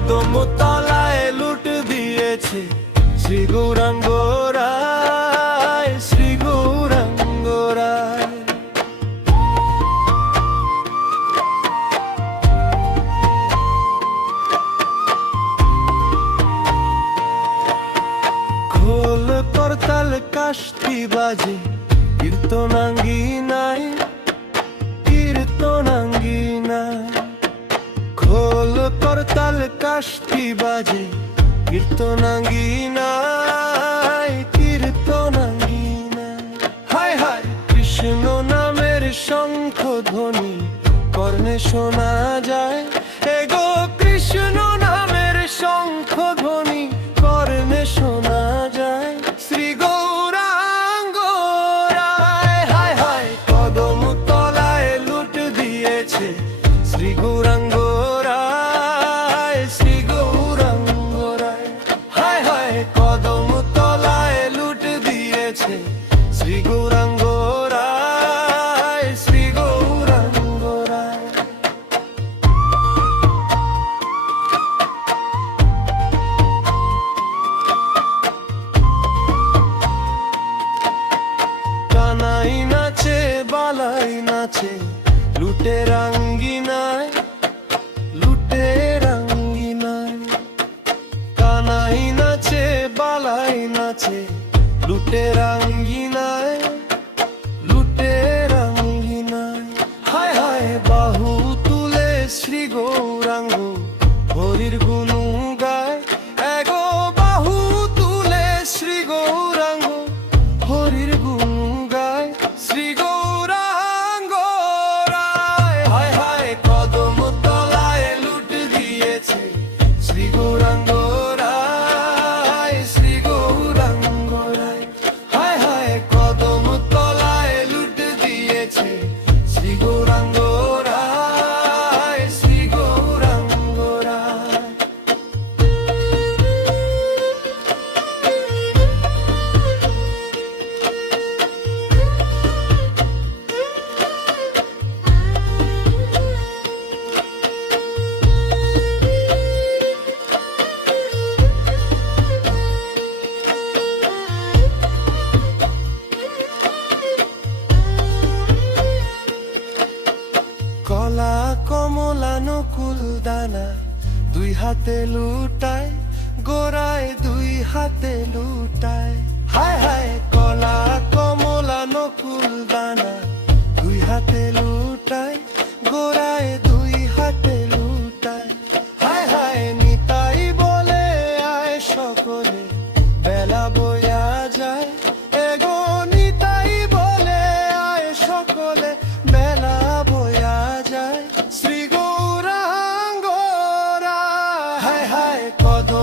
কদম তলায় লুট দিয়েছে শ্রী গৌরাঙ্গ রায়, শ্রী গৌরাঙ্গ রায়। খোল করতাল কাষ্টি বাজে কীর্তনাঙ্গিনায়, কীর্তনাঙ্গিনায়। খোল করতাল কাষ্টি বাজে কীর্তনাঙ্গিনায়, কীর্তনাঙ্গিনায়। হায় হায় কৃষ্ণ নামের শঙ্খ ধ্বনি কর্ণে শোনা যায়, এগো কৃষ্ণ নামের শঙ্খ ধ্বনি কর্ণে শোনা যায়। শ্রী গৌরাঙ্গ রায়, হায় হায় কদম তলায় লুট দিয়েছে শ্রী গৌরাঙ্গ রায়, শ্রী গৌরাঙ্গ রায়। হায় হায় কদম তলায় লুট দিয়েছে শ্রী গৌরাঙ্গ রায়, শ্রী গৌরাঙ্গ রায়। কানাই নাচে বালাই নাচে লুটের আঙ্গিনায়, লুটের আঙ্গিনায়। কানাই নাচে বালাই নাচে লুটের আঙ্গিনায়, লুটের আঙ্গিনায়। হায় হায় বাহু তুলে শ্রী গৌরাঙ্গ হরির গুণ গায়, এগো বাহু তুলে শ্রী গৌরাঙ্গ হরির গুণ গায়। শ্রী গৌরাঙ্গ রায়, হায় হায় কদম তলায় লুট দিয়েছে শ্রী গৌরাঙ্গ রায়, শ্রী গৌরাঙ্গ রায়। হায় হায় কদম তলায় লুট দিয়েছে শ্রী গৌরাঙ্গ রায়, শ্রী গৌরাঙ্গ রায়। কলা কমলা নকুল দানা দুই হাতে লুটায়, গোড়ায় দুই হাতে লুটায়। হায় হায় কলা কমলা নকুল দানা দুই হাতে লুটায়, গোড়ায় দুই হাতে লুটায়। হায় হায় নিতাই বলে আয় সকলে বেলা বয়া যায়, এগো নিতাই বলে আয় সকলে বেলা বয়া যায়। শ্রী গৌরাঙ্গ রায়, হায় হায় কদম